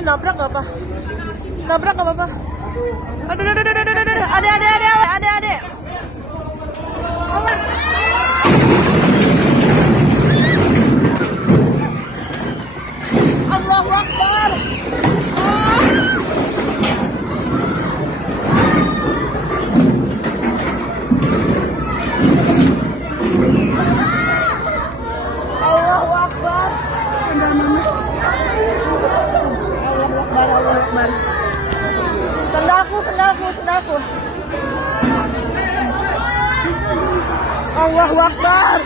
nabrak gak apa? Nabrak gak apa-apa. Aduh, aduh, aduh, aduh, aduh. Adek. Allahu Akbar. Allahu Akbar. Allahu Akbar. Sendalku. Allahu Akbar.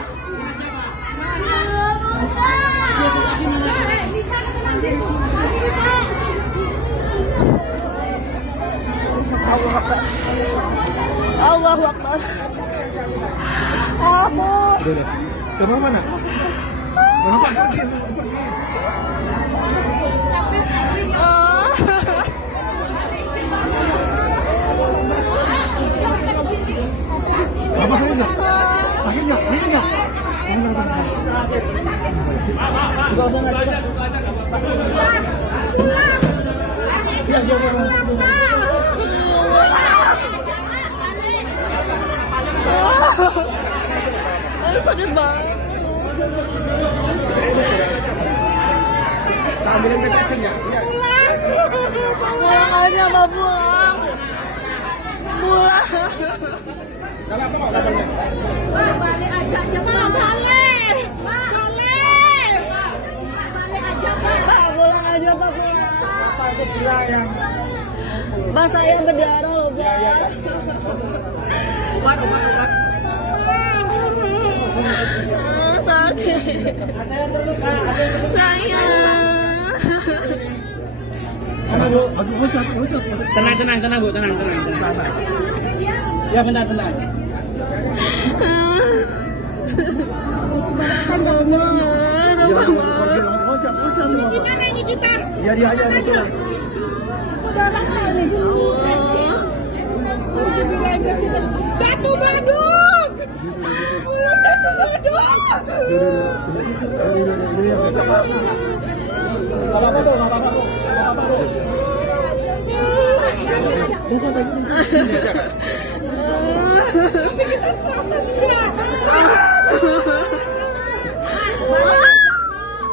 Allahu Akbar. Ampun. Ke mana? Kenapa? Apa sakit? Sakit nggak? Sakit banget. Ambilin petakin ya? Pulang aja, mau pulang. Kalau apa nggak kabarnya? Balik aja, balik. Balik aja, Pak. Pulang aja, Pak. Apa itu gila yang? Mas, saya berdarah loh, Pak. Ya. Obat. Sakit. Sayang. Tenang Bu, tenang. Ya benar. Gimana ini kita? Ya dia aja itu. Aku darah nih. Batu baduk.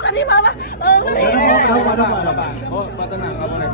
Tadi Bapak. Oh, tenang, nggak boleh.